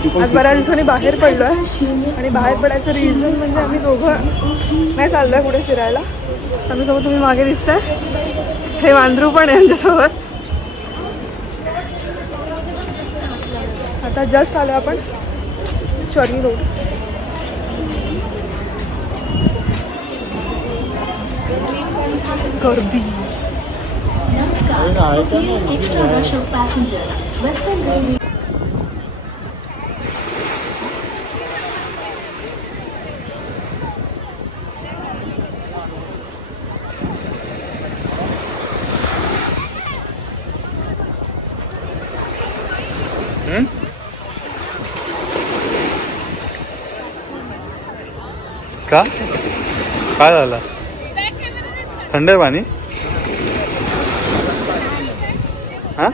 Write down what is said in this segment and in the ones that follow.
आज बऱ्याच दिवसांनी बाहेर पडलोय. आणि बाहेर पडायचं रिझन म्हणजे आम्ही दोघं नाही चाललोय कुठे फिरायला. आम्ही सोबत तुम्ही मागे दिसताय. हे वांद्रू पण आहे आमच्यासोबत. आता जस्ट आलो आपण चर्नी रोड. गर्दी. commercial का? काय झालं? थंड आहे पाणी? हां?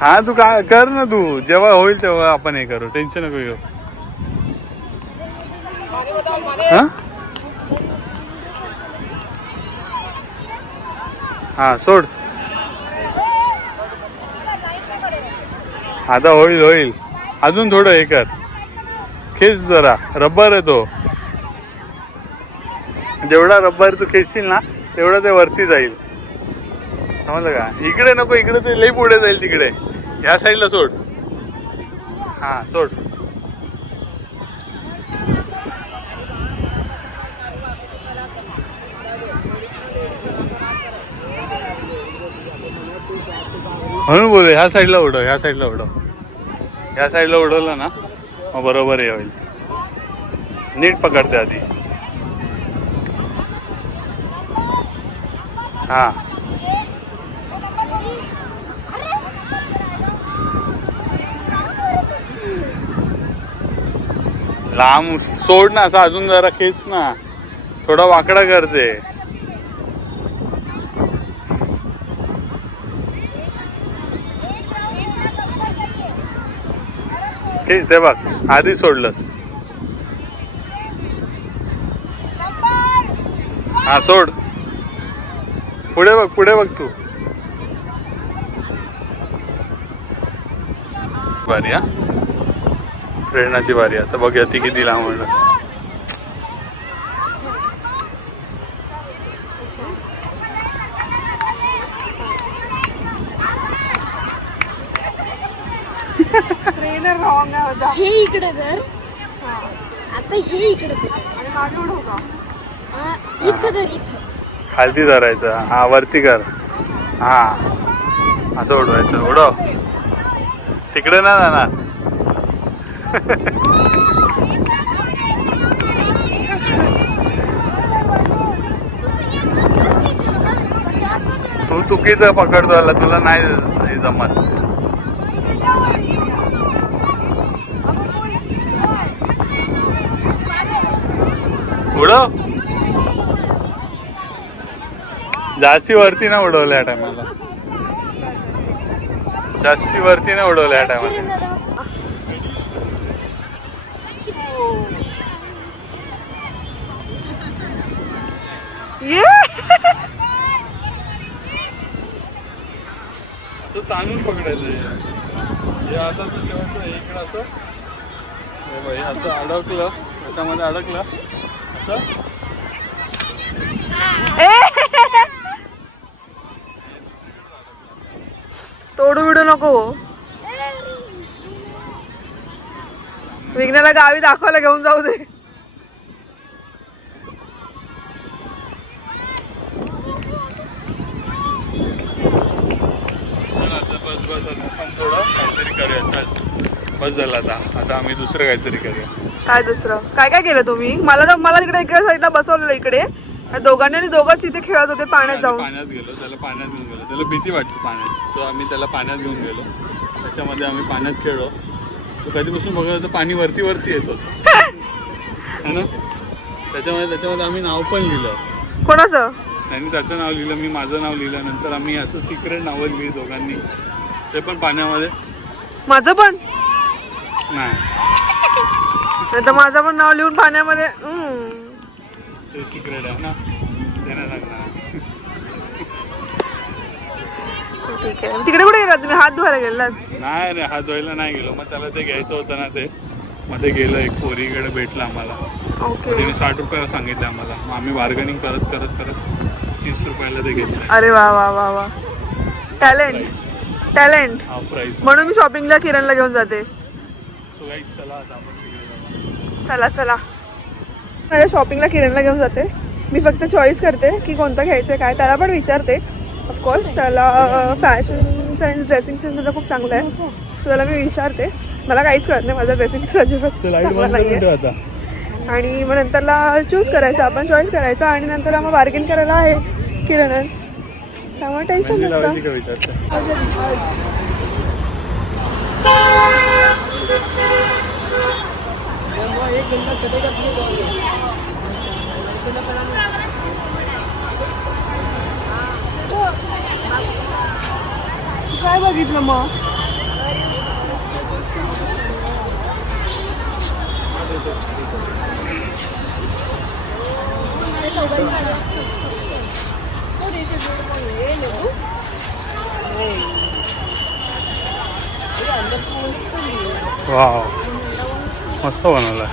हा तू काय कर ना तू. जेव्हा होईल तेव्हा आपण हे करू. टेन्शन नको घेऊ. हा? हा सोड. आता होईल होईल. अजून थोडं हे कर. खेच जरा. रब्बर आहे तो. जेवढा रब्बर तू खेचशील ना तेवढं ते वरती जाईल. समजलं का? इकडे नको इकडे ते लई पुढे जाईल तिकडे. ह्या साईडला सोड. हा सोड. म्हणून बोल ह्या साईडला उडव ह्या साईडला उडव ह्या साईडला उडवलं ना मग बरोबर हे होईल. नीट पकडते आधी. हा. लांब सोड ना असं अजून जरा खेच ना. थोडा वाकडा करते ते बघ आधी सोडलंस. हा सोड. पुढे बघ पुढे बघ तू. बारी या. प्रेरणाची बारी आता बघूया ती किती लांब आहे. ट्रेनर रॉंग आहे होता हे इकडे धर. आता हे इकडे इथं धर इथं. खालती धरायचं. हा वरती कर. हा. असं उडवायचं. उडव. तिकडे ना जाणार तू चुकीचं पकडतो आला तुला नाही जमत. उडव. जास्ती वरती ना उडवल्या टायमाला जास्ती वरती ना उडवल्या टायमाला तो ताणून पकडायचं हे आता तू ठेवायचं हे इकडं असं हे हे असं अडकलं त्याच्यामध्ये अडकलं असं. तोडू बिडू नको. विघ्नाला गावी दाखवायला घेऊन जाऊ दे चल आता बस बस आता थांब थोडं काहीतरी करूया. चल. बस झालं आता. आता आम्ही दुसरं काहीतरी करूया. काय दुसरं? काय काय केलं तुम्ही? मला ना मला तिकडे एका साईडला बसवलेलं इकडे. आणि दोघांनी आणि दोघंच इथे खेळत होते पाण्यात जाऊन. पाण्यात गेलो. त्याला पाण्यात घेऊन गेलो. त्याला भीती वाटते पाण्यात. तो आम्ही त्याला पाण्यात घेऊन गेलो. त्याच्यामध्ये आम्ही पाण्यात खेळलो. तो कधीपासून बघत होता पाणी वरती वरती येत होतं. है ना? त्याच्यामध्ये त्याच्यामध्ये आम्ही नाव पण लिहिलं. कोणाचं? त्यांनी त्याचं नाव लिहिलं मी माझं नाव लिहिलं. नंतर आम्ही असं सिक्रेट नावं लिहिली दोघांनी. ते पण पाण्यामध्ये? माझं पण? नाही. नाही तर माझं पण नाव लिहून पाण्यामध्ये हम्म. ते सिक्रेट आहे ना? सांगणार ठीक आहे. तिकडे कुठे गेलात तुम्ही हात धुवायला गेलात नाही रे हात धुवायला नाही गेलो. मग त्याला ते घ्यायचं होतं ना ते. मग ते गेलं एक पोरीकडे भेटलं आम्हाला. ओके. तिने साठ रुपये सांगितले आम्हाला. मग आम्ही बार्गनिंग करत करत करत तीस रुपयाला ते घेतलं. अरे वा वा वा वा. टॅलेंट टॅलेंट म्हणून मी शॉपिंगला किरणला घेऊन जाते. चला. चला चला. माझ्या शॉपिंगला किरणला घेऊन जाते. मी फक्त चॉईस करते की कोणतं घ्यायचं काय त्याला पण विचारते. ऑफकोर्स त्याला फॅशन सेन्स ड्रेसिंग सेन्स त्याचा खूप चांगला आहे. सो त्याला मी विचारते. मला काहीच कळत नाही माझा ड्रेसिंग सेन्स चांगला नाही आहे आणि मग नंतरला चूज करायचं आपण चॉईस करायचा. आणि नंतर मग बार्गेन करायला आहे किरणच त्यामुळे टेन्शन काय बघितलं मग? वाव मस्त बनवलं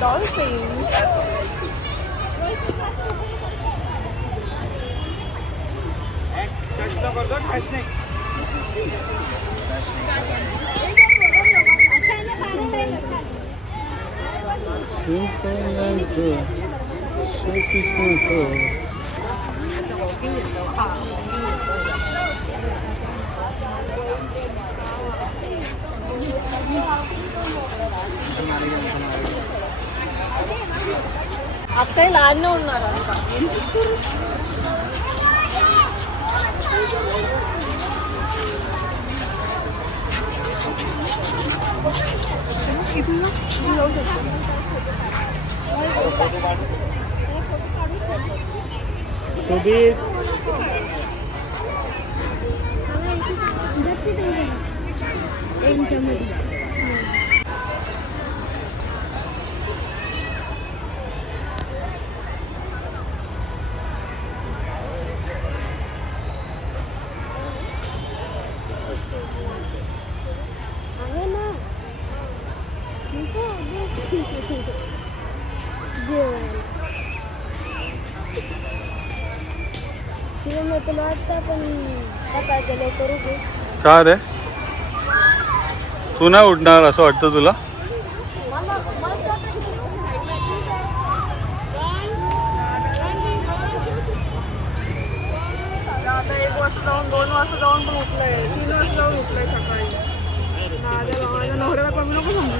डॉल्फिन आता लहान नाही होणार इथून ना इथून जाऊ शकतो सुधीर आहे वाटतं पण सकाळच्या लवकर उठू. का रे? तू नाही उठणार असं वाटतं तुला? आता एक वाजता जाऊन दोन वाजता जाऊन पण उठलंय. तीन वाजता जाऊन उठलंय सकाळी. माझ्या नवऱ्याला कमी नको समजू.